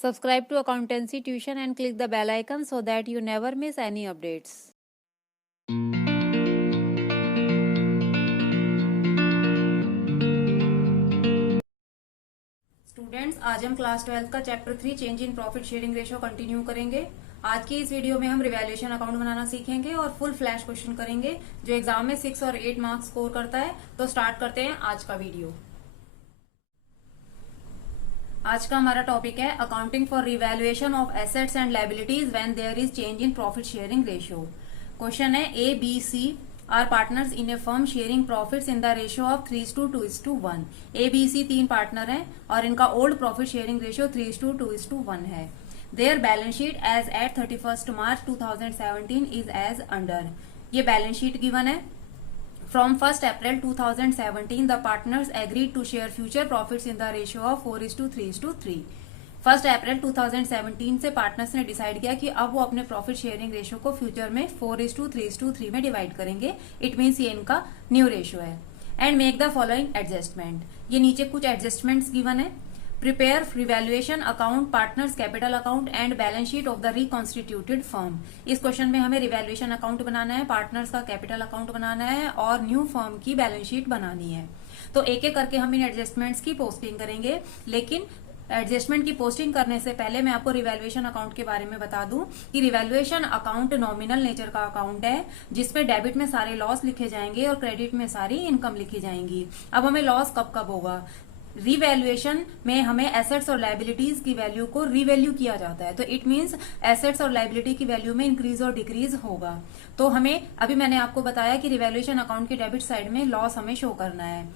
Subscribe to Accountancy Tuition and click the bell icon so that you never miss any updates. Students, आज हम class 12 का chapter 3 change in profit sharing ratio continue करेंगे। आज की इस video में हम रिवैल्यूएशन अकाउंट बनाना सीखेंगे और फुल फ्लैश क्वेश्चन करेंगे जो एग्जाम में 6 और 8 मार्क्स स्कोर करता है। तो स्टार्ट करते हैं आज का वीडियो। आज का हमारा टॉपिक है accounting for revaluation of assets and liabilities when there is change in profit sharing ratio. Question है A B C are partners in a firm sharing profits in the ratio of 3:2:1। A B C 3 partner हैं और इनका old profit sharing ratio 3:2:1 है। Their balance sheet as at 31 March 2017 is as under. ये balance sheet given है। From 1st April 2017, the partners agreed to share future profits in the ratio of 4:3:3। 1st अप्रैल 2017 से partners ने decide किया कि अब वो अपने प्रॉफिट शेयरिंग रेशियो को फ्यूचर में 4:3:3 में डिवाइड करेंगे। इट मीन्स ये इनका न्यू रेशियो है। And make the following adjustment. ये नीचे कुछ एडजस्टमेंट्स गिवन है। Prepare revaluation account, partners capital account and balance sheet of the reconstituted firm. इस क्वेश्चन में हमें रिवैल्यूएशन अकाउंट बनाना है, पार्टनर्स का कैपिटल अकाउंट बनाना है और न्यू फर्म की बैलेंस शीट बनानी है। तो एक एक करके हम इन एडजस्टमेंट्स की पोस्टिंग करेंगे, लेकिन एडजस्टमेंट की पोस्टिंग करने से पहले मैं आपको रिवैल्यूएशन अकाउंट के बारे में बता दूं कि रिवैल्यूएशन अकाउंट नॉमिनल नेचर का अकाउंट है जिसमें डेबिट में सारे लॉस लिखे जाएंगे और क्रेडिट में सारी इनकम लिखी जाएंगी। अब हमें लॉस कब कब होगा? रिवैल्यूएशन में हमें एसेट्स और लायबिलिटीज की वैल्यू को रिवैल्यू किया जाता है। तो इट मींस एसेट्स और लायबिलिटी की वैल्यू में इंक्रीज और डिक्रीज होगा। तो हमें अभी मैंने आपको बताया कि रिवैल्यूएशन अकाउंट के डेबिट साइड में लॉस हमें शो करना है।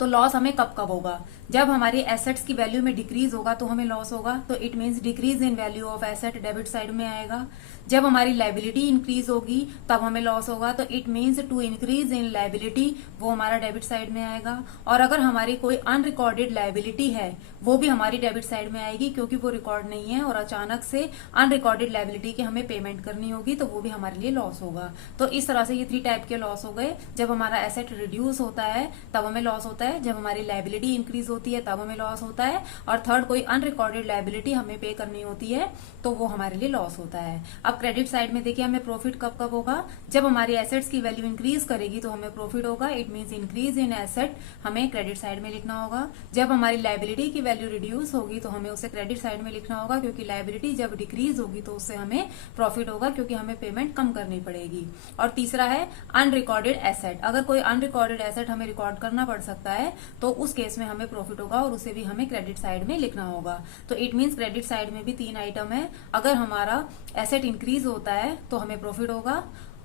तो लॉस हमें कब कब होगा? जब हमारी एसेट्स की वैल्यू में डिक्रीज होगा तो हमें लॉस होगा। तो it means decrease in value of asset debit side में आएगा। जब हमारी लायबिलिटी इंक्रीज होगी तब हमें लॉस होगा। तो it means to increase in liability, वो हमारा डेबिट साइड में आएगा। और अगर हमारी कोई अनरिकॉर्डेड लायबिलिटी है वो भी हमारी डेबिट साइड में आएगी क्योंकि वो रिकॉर्ड नहीं है और अचानक से अनरिकॉर्डेड लायबिलिटी की हमें पेमेंट करनी होगी तो वो भी हमारे लिए लॉस होगा। तो इस तरह से ये 3 टाइप के लॉस हो गए। जब हमारा एसेट रिड्यूस होता है तब हमें लॉस होता है, जब हमारी लायबिलिटी इंक्रीज होती है तब हमें लॉस होता है, और थर्ड कोई अनरिकॉर्डेड लायबिलिटी हमें पे करनी होती है तो वो हमारे लिए लॉस होता है। अब क्रेडिट साइड में देखिए हमें प्रॉफिट कब कब होगा? जब हमारी एसेट्स की वैल्यू इंक्रीज करेगी तो हमें प्रॉफिट होगा। It means increase in asset हमें क्रेडिट साइड में लिखना होगा। जब हमारी लायबिलिटी की वैल्यू रिड्यूस होगी तो हमें उसे क्रेडिट साइड में लिखना होगा क्योंकि लायबिलिटी जब डिक्रीज होगी तो उससे हमें प्रॉफिट होगा क्योंकि हमें पेमेंट कम करनी पड़ेगी। और तीसरा है अनरिकॉर्डेड एसेट। अगर कोई अनरिकॉर्डेड एसेट हमें रिकॉर्ड करना पड़ सकता है तो उस केस में हमें प्रॉफिट होगा और उसे भी हमें क्रेडिट साइड में लिखना होगा। तो इट मींस क्रेडिट साइड में भी 3 आइटम है। अगर हमारा एसेट इंक्रीज होता है तो हमें प्रॉफिट होगा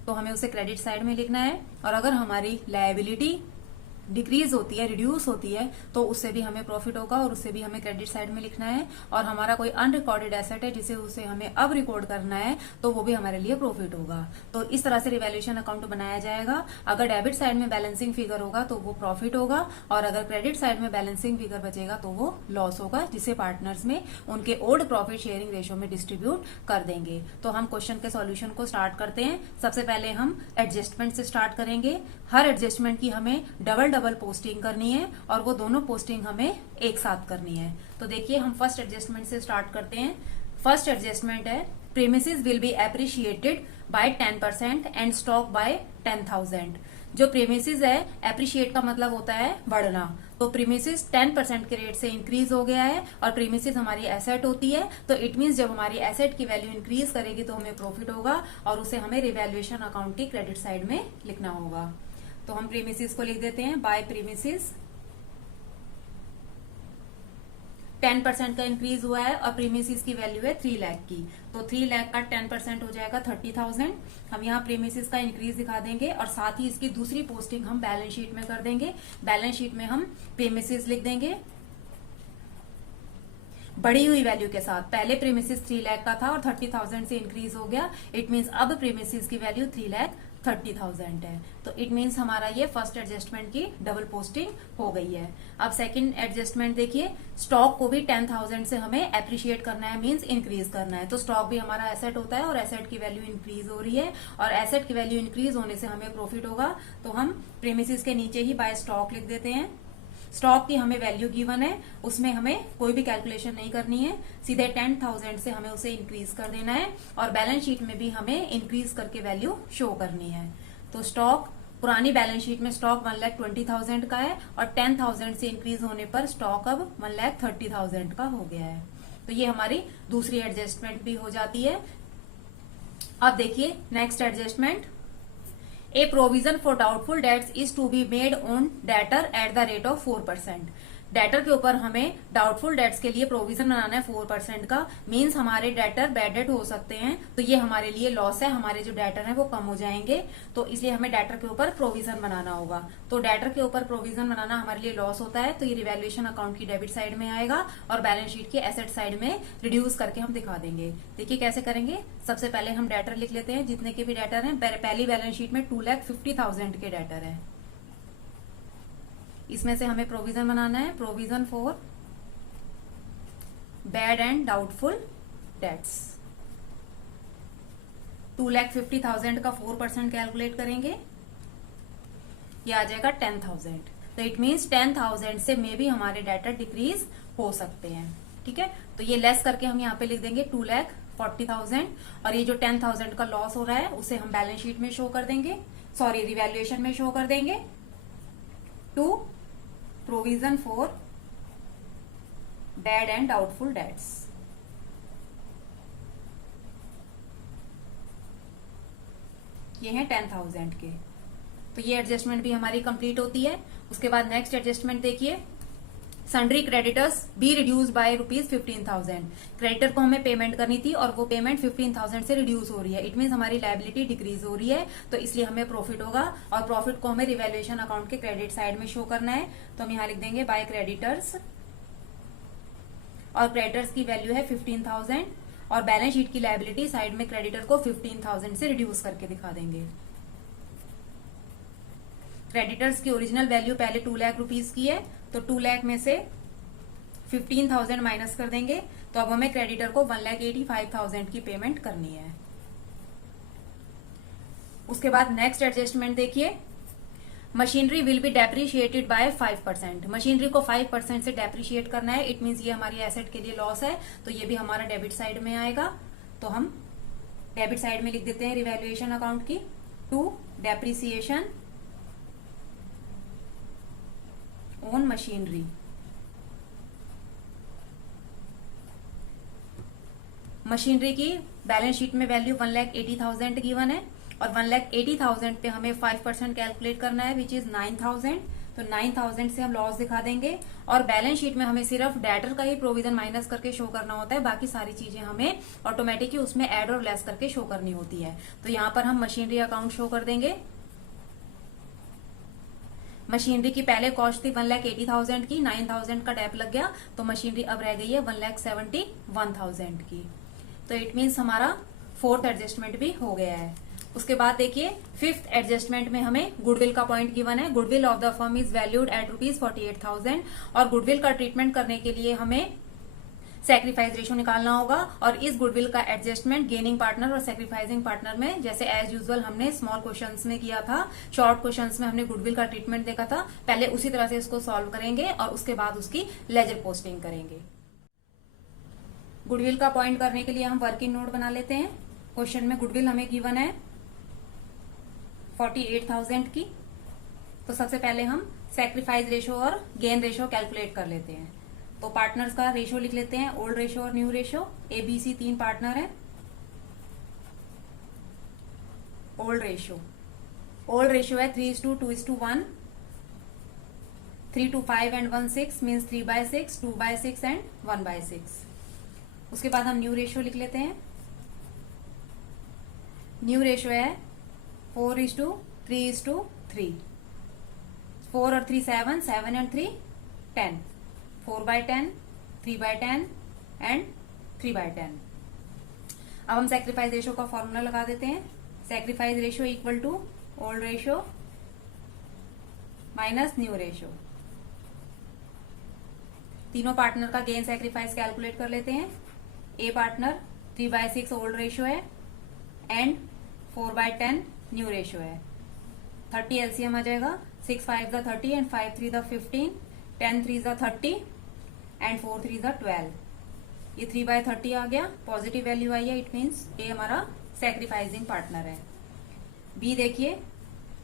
तो हमें उसे क्रेडिट साइड में लिखना है, और अगर हमारी लायबिलिटी डिक्रीज होती है, रिड्यूस होती है तो उससे भी हमें प्रॉफिट होगा और उससे भी हमें क्रेडिट साइड में लिखना है। और हमारा कोई अनरिकॉर्डेड एसेट है जिसे उसे हमें अब रिकॉर्ड करना है तो वो भी हमारे लिए प्रॉफिट होगा। तो इस तरह से रिवैल्यूएशन अकाउंट बनाया जाएगा। अगर डेबिट साइड में बैलेंसिंग फिगर होगा तो वो प्रॉफिट होगा, और अगर क्रेडिट साइड में बैलेंसिंग फिगर बचेगा तो वो लॉस होगा, जिसे पार्टनर्स में उनके ओल्ड प्रॉफिट शेयरिंग रेशियो में डिस्ट्रीब्यूट कर देंगे। तो हम क्वेश्चन के सॉल्यूशन को स्टार्ट करते हैं। सबसे पहले हम एडजस्टमेंट से स्टार्ट करेंगे। हर एडजस्टमेंट की हमें डबल पोस्टिंग करनी है और वो दोनों पोस्टिंग हमें एक साथ करनी है। तो देखिए हम फर्स्ट एडजस्टमेंट से स्टार्ट करते हैं। फर्स्ट एडजस्टमेंट है premises will be appreciated by 10% and stock by 10,000। जो प्रीमिसेस है, एप्रिशिएट का मतलब होता है बढ़ना। तो प्रीमिसेस 10% के रेट से इंक्रीज हो गया है और प्रीमिसेस हमारी एसेट होती है। तो इट मींस जब हमारी एसेट की वैल्यू इंक्रीज करेगी तो हमें प्रॉफिट होगा और उसे हमें रिवैल्यूएशन अकाउंट की क्रेडिट साइड में लिखना होगा। तो हम प्रीमिसेस को लिख देते हैं बाय प्रीमिसेस। 10% का इंक्रीज हुआ है और प्रीमिसेस की वैल्यू है 3 लाख की। तो 3 लाख का 10% हो जाएगा 30,000। हम यहाँ प्रीमिसेस का इंक्रीज दिखा देंगे और साथ ही इसकी दूसरी पोस्टिंग हम बैलेंस शीट में कर देंगे। बैलेंस शीट में हम प्रीमिसेस लिख देंगे बढ़ी हुई वैल्यू के साथ। पहले प्रीमिसेस 3 लाख का था और 30,000 से इंक्रीज हो गया। इट मींस अब प्रीमिसेस की वैल्यू 3,30,000 है। तो इट मींस हमारा ये फर्स्ट एडजस्टमेंट की डबल पोस्टिंग हो गई है। अब सेकंड एडजस्टमेंट देखिए, स्टॉक को भी 10,000 से हमें एप्रिशिएट करना है, मींस इंक्रीज करना है। तो स्टॉक भी हमारा एसेट होता है और एसेट की वैल्यू इंक्रीज हो रही है और एसेट की वैल्यू इंक्रीज होने से हमें प्रॉफिट होगा। तो हम प्रीमिसेस के नीचे ही बाय स्टॉक लिख देते हैं। स्टॉक की हमें वैल्यू गिवन है, उसमें हमें कोई भी कैलकुलेशन नहीं करनी है, सीधे 10,000 से हमें उसे इंक्रीज कर देना है और बैलेंस शीट में भी हमें इंक्रीज करके वैल्यू शो करनी है। तो स्टॉक पुरानी बैलेंस शीट में स्टॉक 1,20,000 का है और 10,000 से इंक्रीज होने पर स्टॉक अब 1,30,000 का हो गया है। तो ये हमारी दूसरी एडजस्टमेंट भी हो जाती है। अब देखिए next adjustment, a provision for doubtful debts is to be made on debtor at the rate of 4%। Debtor के ऊपर हमें डाउटफुल डेट्स के लिए प्रोविजन बनाना है 4% का, मींस हमारे डेटर बैड डेट हो सकते हैं, तो ये हमारे लिए लॉस है, हमारे जो डेटर हैं वो कम हो जाएंगे, तो इसलिए हमें डेटर के ऊपर प्रोविजन बनाना होगा। तो डेटर के ऊपर प्रोविजन बनाना हमारे लिए लॉस होता है, तो ये रिवैल्यूएशन अकाउंट की डेबिट साइड में आएगा और बैलेंस शीट की एसेट साइड में रिड्यूस करके हम दिखा देंगे। देखिए कैसे करेंगे। सबसे पहले हम डेटर लिख लेते हैं, जितने के भी डेटर हैं। पहली बैलेंस शीट में 2,50,000 के डेटर है, इसमें से हमें प्रोविजन बनाना है, provision for bad and doubtful dates. 2,50,000 का 4% कैलकुलेट करेंगे, ये आ जाएगा 10,000। तो इट मीन्स 10,000 से मे भी हमारे डेटर डिक्रीज हो सकते हैं। ठीक है, तो ये लेस करके हम यहाँ पे लिख देंगे 2,40,000 और ये जो 10,000 का लॉस हो रहा है उसे हम बैलेंस शीट में शो कर देंगे, सॉरी रिवैल्यूएशन में शो कर देंगे to provision for bad and doubtful debts. ये हैं 10,000 के। तो ये एडजस्टमेंट भी हमारी कंप्लीट होती है। उसके बाद नेक्स्ट एडजस्टमेंट देखिए, sundry creditors be reduce by ₹15,000। Creditor को हमें पेमेंट करनी थी और वो पेमेंट 15,000 से रिड्यूस हो रही है, इट मीन्स हमारी लायबिलिटी डिक्रीज हो रही है, तो इसलिए हमें प्रॉफिट होगा और प्रॉफिट को हमें रिवैल्यूएशन अकाउंट के क्रेडिट साइड में शो करना है। तो हम यहाँ लिख देंगे बाय क्रेडिटर्स और क्रेडिटर्स की वैल्यू है 15,000 और बैलेंस शीट की लायबिलिटी साइड में क्रेडिटर को 15,000 से रिड्यूस करके दिखा देंगे। क्रेडिटर्स की ओरिजिनल वैल्यू पहले 2 लाख रुपीज की है, तो 2 लाख में से 15,000 माइनस कर देंगे, तो अब हमें क्रेडिटर को 1,85,000 की पेमेंट करनी है। उसके बाद नेक्स्ट एडजस्टमेंट देखिए, machinery will be depreciated by 5%। Machinery को 5% से डेप्रिशिएट करना है, इट मीन्स ये हमारी एसेट के लिए लॉस है, तो ये भी हमारा डेबिट साइड में आएगा। तो हम डेबिट साइड में लिख देते हैं रिवैल्यूएशन अकाउंट की to depreciation on machinery. Machinery की बैलेंस शीट में वैल्यू 1,80,000 गिवन है और 1,80,000 पे हमें 5% कैलकुलेट करना है, विच इज 9,000। तो 9,000 से हम लॉस दिखा देंगे और बैलेंस शीट में हमें सिर्फ डेटर का ही प्रोविजन माइनस करके शो करना होता है, बाकी सारी चीजें हमें ऑटोमेटिकली उसमें ऐड और लेस करके शो करनी होती है। तो यहाँ पर हम मशीनरी अकाउंट शो कर देंगे। मशीनरी की पहले कॉस्ट थी 1,80,000 की, 9,000 का डेप लग गया, तो मशीनरी अब रह गई है 1,71,000 की। तो इट मीन्स हमारा फोर्थ एडजस्टमेंट भी हो गया है। उसके बाद देखिए फिफ्थ एडजस्टमेंट में हमें गुडविल का पॉइंट गिवन है, goodwill of the firm is valued at ₹48,000 और गुडविल का ट्रीटमेंट करने के लिए हमें सैक्रिफाइस रेशियो निकालना होगा और इस गुडविल का एडजस्टमेंट गेनिंग पार्टनर और सैक्रिफाइसिंग पार्टनर में, जैसे एज यूजुअल हमने स्मॉल क्वेश्चंस में किया था, शॉर्ट क्वेश्चंस में हमने गुडविल का ट्रीटमेंट देखा था, पहले उसी तरह से इसको सॉल्व करेंगे और उसके बाद उसकी लेजर पोस्टिंग करेंगे। गुडविल का पॉइंट करने के लिए हम वर्किंग नोट बना लेते हैं। क्वेश्चन में गुडविल हमें गिवन है 48,000 की, तो सबसे पहले हम सैक्रिफाइस रेशियो और गेन रेशियो कैलकुलेट कर लेते हैं। तो पार्टनर्स का रेशियो लिख लेते हैं, ओल्ड रेशियो और न्यू रेशियो। ABC 3 पार्टनर है। ओल्ड रेशियो है 3:2:1, 3:5 and 1/6 मीन्स 3/6, 2/6 एंड 1/6। उसके बाद हम न्यू रेशियो लिख लेते हैं। न्यू रेशियो है 4:3:3, 4 और 3 7, 7 and 3 10, 4/10, 3/10 एंड 3/10। अब हम सैक्रिफाइस रेशियो का फॉर्मूला लगा देते हैं। Sacrifice ratio equal to old ratio minus new ratio. तीनों पार्टनर का गेन सैक्रिफाइस कैलकुलेट कर लेते हैं। ए पार्टनर 3/6 ओल्ड रेशियो है एंड 4/10 न्यू रेशियो है। 30 एलसीएम आ जाएगा, 6 5 30 एंड 5 3 15, 10 3 ज़ा 30 एंड 4 3 ज़ा 12। ये 3/30 आ गया, पॉजिटिव वैल्यू आई है, इट मीन्स ये हमारा सैक्रिफाइसिंग पार्टनर है। बी देखिए,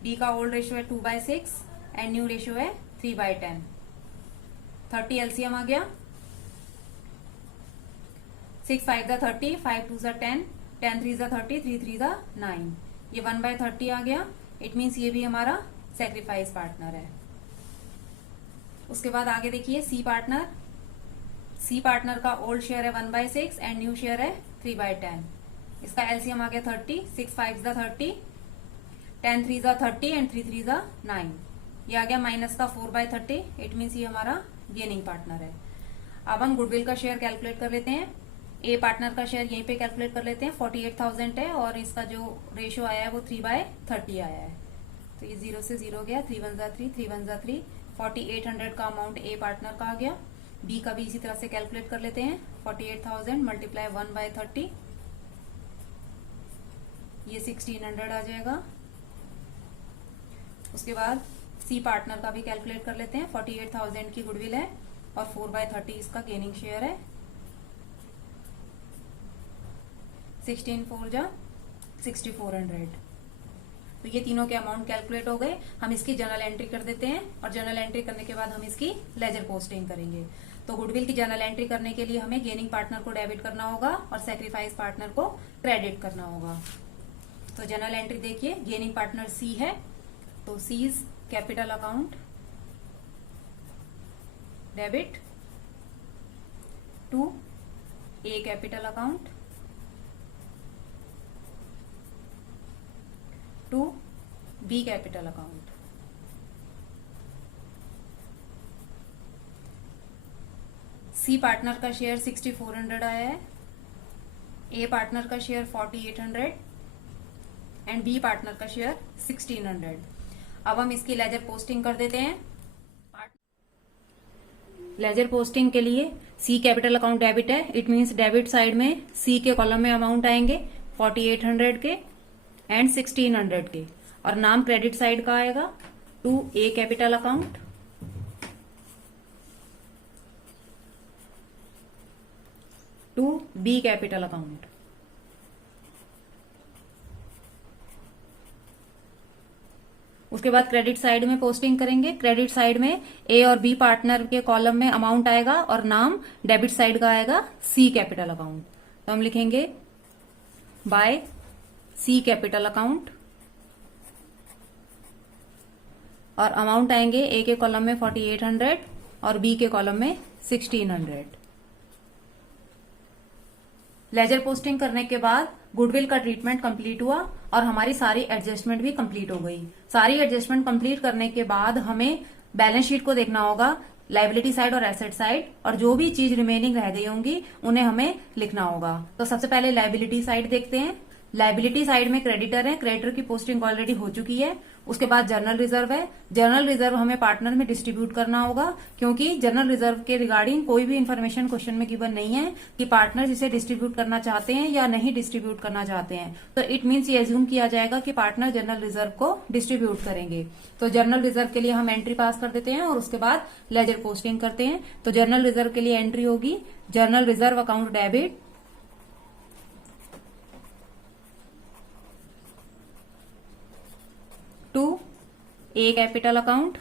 बी का ओल्ड रेशियो है 2/6 एंड न्यू रेशियो है 3/10। 30 एलसीएम आ गया, 6 5 ज़ा 30, 5 2 ज़ा 10, 10 3 ज़ा 30, 3 3 ज़ा 9। ये 1/30 आ गया, इट मीन्स ये भी हमारा सैक्रिफाइस पार्टनर है। उसके बाद आगे देखिए सी पार्टनर। सी पार्टनर का ओल्ड शेयर है 1/6 एंड न्यू शेयर है 3/10। इसका एलसीएम आ गया 30, 6 5 ज़ा 30, 10 3 ज़ा 30 एंड 3 3 ज़ा 9। ये आ गया माइनस का 4/30, इट मीन्स ये हमारा गेनिंग पार्टनर है। अब हम गुडविल का शेयर कैलकुलेट कर लेते हैं। ए पार्टनर का शेयर यहीं पे कैलकुलेट कर लेते हैं, 48,000 है और इसका जो रेशियो आया है वो 3/30 आया है। तो ये 0 से 0 गया, 3 1 ज़ा 3, 3 1 ज़ा 3, 4800 का अमाउंट ए पार्टनर का आ गया। बी का भी इसी तरह से कैलकुलेट कर लेते हैं, 48,000 मल्टीप्लाई 1/30, ये 1600 आ जाएगा। उसके बाद सी पार्टनर का भी कैलकुलेट कर लेते हैं, 48,000 की गुडविल है और 4/30 इसका गेनिंग शेयर है। 16 4 जा 6400। तो ये तीनों के अमाउंट कैलकुलेट हो गए। हम इसकी जर्नल एंट्री कर देते हैं और जर्नल एंट्री करने के बाद हम इसकी लेजर पोस्टिंग करेंगे। तो गुडविल की जर्नल एंट्री करने के लिए हमें गेनिंग पार्टनर को डेबिट करना होगा और सैक्रिफाइस पार्टनर को क्रेडिट करना होगा। तो जर्नल एंट्री देखिए, गेनिंग पार्टनर सी है, तो C's capital account debit to A capital account to B capital account. C partner का शेयर 6400 आया है, ए पार्टनर का शेयर 4800 एंड बी पार्टनर का शेयर 1600। अब हम इसकी लेजर पोस्टिंग कर देते हैं। लेजर पोस्टिंग के लिए सी कैपिटल अकाउंट डेबिट है, इट मीन्स डेबिट साइड में सी के कॉलम में अमाउंट आएंगे 4800 के एंड 1600 के, और नाम क्रेडिट साइड का आएगा to A capital account to B capital account. उसके बाद क्रेडिट साइड में पोस्टिंग करेंगे। क्रेडिट साइड में ए और बी पार्टनर के कॉलम में अमाउंट आएगा और नाम डेबिट साइड का आएगा सी कैपिटल अकाउंट। तो हम लिखेंगे बाय सी कैपिटल अकाउंट और अमाउंट आएंगे ए के कॉलम में 4800 और बी के कॉलम में 1600। लेजर पोस्टिंग करने के बाद गुडविल का ट्रीटमेंट कंप्लीट हुआ और हमारी सारी एडजस्टमेंट भी कंप्लीट हो गई। सारी एडजस्टमेंट कंप्लीट करने के बाद हमें बैलेंस शीट को देखना होगा, लाइबिलिटी साइड और एसेट साइड, और जो भी चीज रिमेनिंग रह गई होंगी उन्हें हमें लिखना होगा। तो सबसे पहले लाइबिलिटी साइड देखते हैं। लाइबिलिटी साइड में क्रेडिटर है, क्रेडिटर की पोस्टिंग ऑलरेडी हो चुकी है। उसके बाद जर्नल रिजर्व है। जर्नल रिजर्व हमें पार्टनर में डिस्ट्रीब्यूट करना होगा, क्योंकि जर्नल रिजर्व के रिगार्डिंग कोई भी इन्फॉर्मेशन क्वेश्चन में गिवन नहीं है कि पार्टनर इसे डिस्ट्रीब्यूट करना चाहते हैं या नहीं डिस्ट्रीब्यूट करना चाहते हैं। तो इट मीन्स ये एज्यूम किया जाएगा कि पार्टनर जर्नल रिजर्व को डिस्ट्रीब्यूट करेंगे। तो जर्नल रिजर्व के लिए हम एंट्री पास कर देते हैं और उसके बाद लेजर पोस्टिंग करते हैं। तो जर्नल रिजर्व के लिए एंट्री होगी journal reserve account debit to A capital account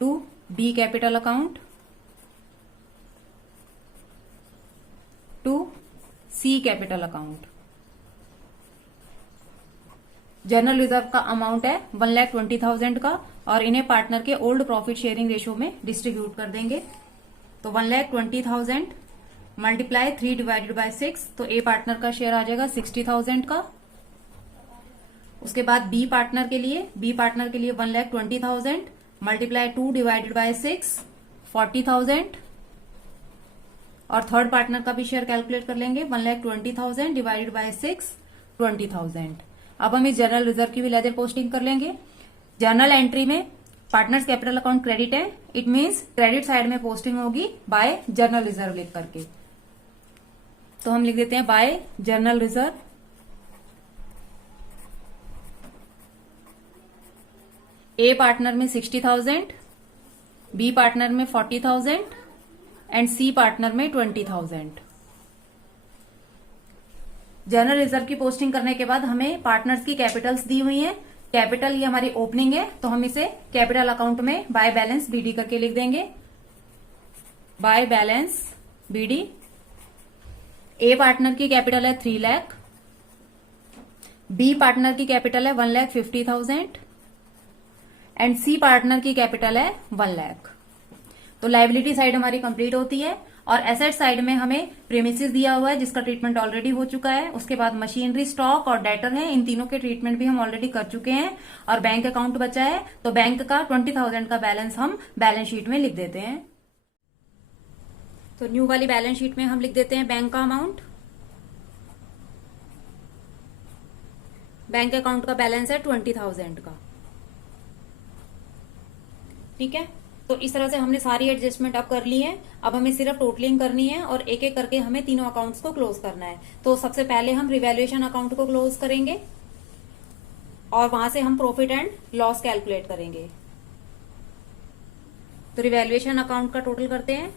to B capital account to C capital account. Journal reserve का अमाउंट है 1,20,000 का और इन्हें पार्टनर के ओल्ड प्रॉफिट शेयरिंग रेशियो में डिस्ट्रीब्यूट कर देंगे। तो 1,20,000 मल्टीप्लाई 3 डिवाइडेड बाय 6, तो ए पार्टनर का शेयर आ जाएगा 60,000 का। उसके बाद बी पार्टनर के लिए 1,20,000 मल्टीप्लाई 2 डिवाइडेड बाय 6, 40,000। और थर्ड पार्टनर का भी शेयर कैलकुलेट कर लेंगे, 1,20,000 डिवाइडेड बाय 6, 20,000। अब हम इस जर्नल रिजर्व की भी लेजर पोस्टिंग कर लेंगे। जर्नल एंट्री में पार्टनर्स कैपिटल अकाउंट क्रेडिट है, इट मीन्स क्रेडिट साइड में पोस्टिंग होगी बाय जर्नल रिजर्व लिख करके। तो हम लिख देते हैं बाय जर्नल रिजर्व ए पार्टनर में 60,000, बी पार्टनर में 40,000 एंड सी पार्टनर में 20,000। जनरल रिजर्व की पोस्टिंग करने के बाद हमें पार्टनर्स की कैपिटल्स दी हुई है। कैपिटल ये हमारी ओपनिंग है, तो हम इसे कैपिटल अकाउंट में बाय बैलेंस बीडी करके लिख देंगे। By balance BD. A partner की कैपिटल है 3 लाख, बी पार्टनर की कैपिटल है 1,50,000 एंड सी पार्टनर की कैपिटल है 1 लाख। तो लायबिलिटी साइड हमारी कंप्लीट होती है और एसेट साइड में हमें प्रीमिसेस दिया हुआ है जिसका ट्रीटमेंट ऑलरेडी हो चुका है। उसके बाद मशीनरी, स्टॉक और डेटर है, इन तीनों के ट्रीटमेंट भी हम ऑलरेडी कर चुके हैं और बैंक अकाउंट बचा है, तो बैंक का 20,000 का बैलेंस हम बैलेंस शीट में लिख देते हैं। तो न्यू वाली बैलेंस शीट में हम लिख देते हैं बैंक का अमाउंट। बैंक अकाउंट का बैलेंस है 20,000 का। ठीक है, तो इस तरह से हमने सारी एडजस्टमेंट अब कर ली है। अब हमें सिर्फ टोटलिंग करनी है और एक एक करके हमें तीनों अकाउंट्स को क्लोज करना है। तो सबसे पहले हम रिवैल्यूएशन अकाउंट को क्लोज करेंगे और वहां से हम प्रॉफिट एंड लॉस कैलकुलेट करेंगे। तो रिवैल्यूएशन अकाउंट का टोटल करते हैं।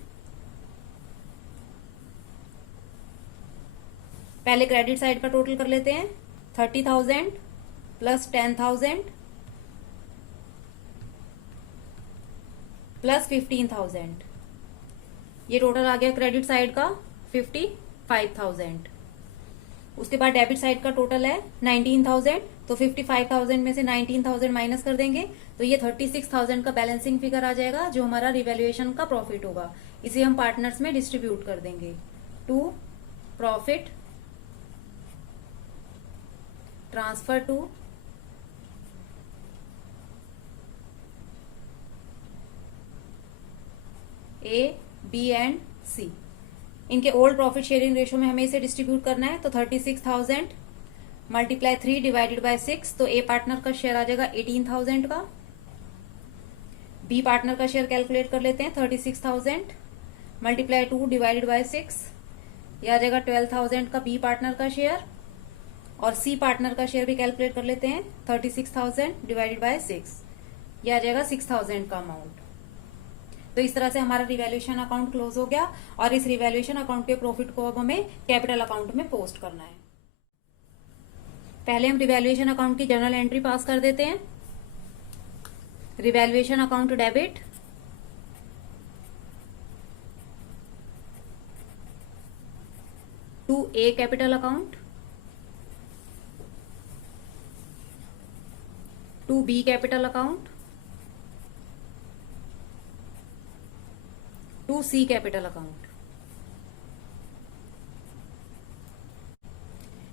पहले क्रेडिट साइड का टोटल कर लेते हैं। 30,000 प्लस 10,000 प्लस 15,000, ये टोटल आ गया क्रेडिट साइड का 55,000। उसके बाद डेबिट साइड का टोटल है 19,000, तो 55,000 में से 19,000 माइनस कर देंगे तो ये 36,000 का बैलेंसिंग फिगर आ जाएगा जो हमारा रिवैल्यूएशन का प्रॉफिट होगा। इसे हम पार्टनर्स में डिस्ट्रीब्यूट कर देंगे। To profit transfer to A, B and C. इनके ओल्ड प्रॉफिट शेयरिंग रेशियो में हमें इसे डिस्ट्रीब्यूट करना है। तो 36,000 मल्टीप्लाई 3 डिवाइडेड बाय 6, तो ए पार्टनर का शेयर आ जाएगा 18,000 का। बी पार्टनर का शेयर कैलकुलेट कर लेते हैं। 36,000 मल्टीप्लाई 2 डिवाइडेड बाय 6, यह आ जाएगा 12,000 का बी पार्टनर का शेयर। और सी पार्टनर का शेयर भी कैलकुलेट कर लेते हैं। 36,000 डिवाइडेड बाय 6, यह आ जाएगा 6,000 का अमाउंट। तो इस तरह से हमारा रिवैल्यूएशन अकाउंट क्लोज हो गया और इस रिवैल्यूएशन अकाउंट के प्रॉफिट को अब हमें कैपिटल अकाउंट में पोस्ट करना है। पहले हम रिवैल्यूएशन अकाउंट की जर्नल एंट्री पास कर देते हैं। Revaluation account debit to A capital account, to B capital account, to C capital account.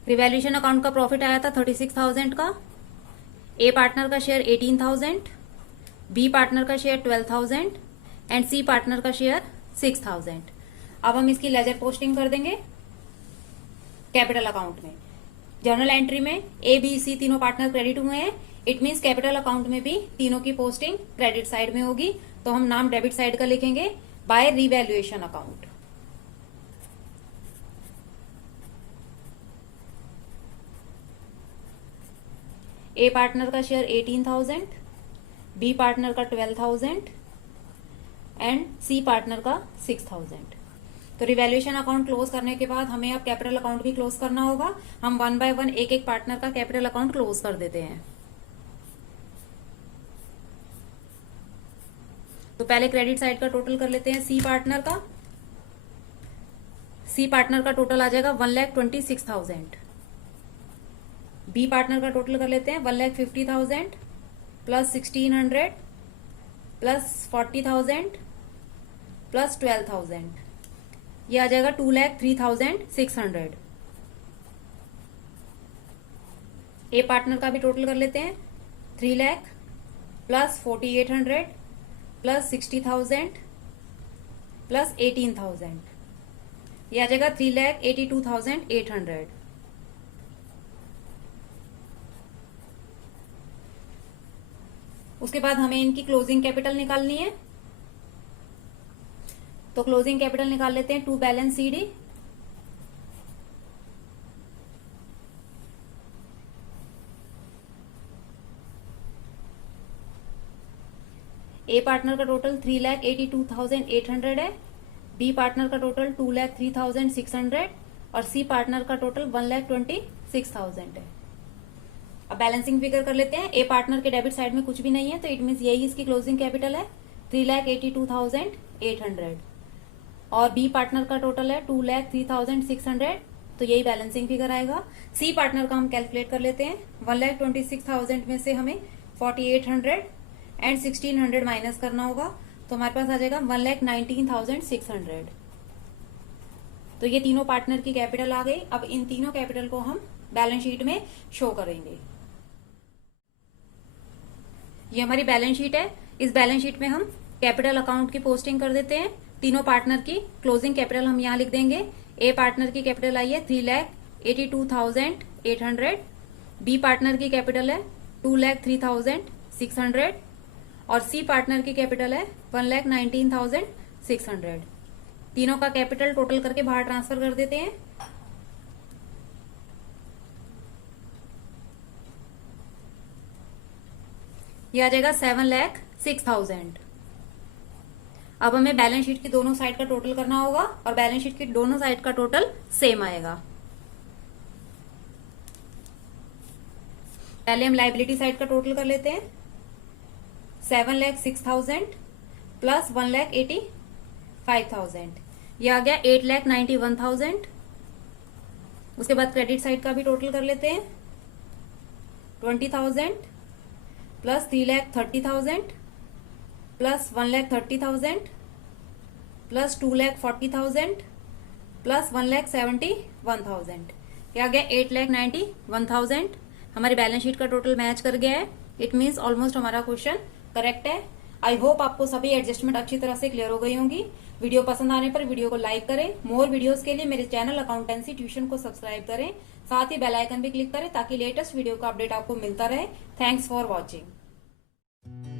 Revaluation account का प्रॉफिट आया था 36,000 का। ए पार्टनर का शेयर 18,000, बी पार्टनर का शेयर 12,000 एंड सी पार्टनर का शेयर 6,000। अब हम इसकी लेजर पोस्टिंग कर देंगे कैपिटल अकाउंट में। जर्नल एंट्री में ए, बी, सी तीनों पार्टनर क्रेडिट हुए हैं। इट मीन्स कैपिटल अकाउंट में भी तीनों की पोस्टिंग क्रेडिट साइड में होगी। तो हम नाम डेबिट साइड का लिखेंगे बाय रिवैल्यूएशन अकाउंट। ए पार्टनर का शेयर 18,000, बी पार्टनर का 12,000 एंड सी पार्टनर का 6,000। तो रिवैल्यूएशन अकाउंट क्लोज करने के बाद हमें अब कैपिटल अकाउंट भी क्लोज करना होगा। हम 1 बाय 1 एक एक पार्टनर का कैपिटल अकाउंट क्लोज कर देते हैं। तो पहले क्रेडिट साइड का टोटल कर लेते हैं। सी पार्टनर का टोटल आ जाएगा 1,26,000। बी पार्टनर का टोटल कर लेते हैं 1,50,000 प्लस 1,600 प्लस 40,000 प्लस 12,000, यह आ जाएगा 2,03,600। ए पार्टनर का भी टोटल कर लेते हैं। 3 लाख प्लस 4,800 प्लस 60,000 प्लस 18,000, यह आ जाएगा 3,82,800। उसके बाद हमें इनकी क्लोजिंग कैपिटल निकालनी है। तो क्लोजिंग कैपिटल निकाल लेते हैं। To balance CD A partner का टोटल 3,82,800 है, बी पार्टनर का टोटल 2,03,600 और सी पार्टनर का टोटल 1,26,000 है। अब बैलेंसिंग फिगर कर लेते हैं। ए पार्टनर के डेबिट साइड में कुछ भी नहीं है, तो इट मीन्स यही इसकी क्लोजिंग कैपिटल है 3,82,800 और बी पार्टनर का टोटल है 2,03,600, तो यही बैलेंसिंग फिगर आएगा। सी पार्टनर का हम कैलकुलेट कर लेते हैं। 1,26,000 में से हमें 4,800 एंड 1,600 माइनस करना होगा, तो हमारे पास आ जाएगा 1,19,600। तो ये तीनों पार्टनर की कैपिटल आ गई। अब इन तीनों कैपिटल को हम बैलेंस शीट में शो करेंगे। ये हमारी बैलेंस शीट है। इस बैलेंस शीट में हम कैपिटल अकाउंट की पोस्टिंग कर देते हैं। तीनों पार्टनर की क्लोजिंग कैपिटल हम यहाँ लिख देंगे। ए पार्टनर की कैपिटल आई है 3,82,800, बी पार्टनर की कैपिटल है 2,03,600 और सी पार्टनर की कैपिटल है 1,19,600। तीनों का कैपिटल टोटल करके बाहर ट्रांसफर कर देते हैं। ये आ जाएगा 7,06,000। अब हमें बैलेंस शीट की दोनों साइड का टोटल करना होगा और बैलेंस शीट की दोनों साइड का टोटल सेम आएगा। पहले हम लाइबिलिटी साइड का टोटल कर लेते हैं। 7,06,000 प्लस 1,85,000, ये आ गया 8,91,000। उसके बाद क्रेडिट साइड का भी टोटल कर लेते हैं। 20,000 प्लस 3,30,000 प्लस 1,30,000 प्लस 2,40,000 प्लस 1,71,000, क्या आ गया 8,91,000। हमारी बैलेंस शीट का टोटल मैच कर गया है। इट मीन्स ऑलमोस्ट हमारा क्वेश्चन करेक्ट है। आई होप आपको सभी एडजस्टमेंट अच्छी तरह से क्लियर हो गई होंगी। वीडियो पसंद आने पर वीडियो को लाइक करें। मोर वीडियोस के लिए मेरे चैनल अकाउंटेंसी ट्यूशन को सब्सक्राइब करें। साथ ही बेल आइकन भी क्लिक करें ताकि लेटेस्ट वीडियो का अपडेट आपको मिलता रहे। Thanks for watching.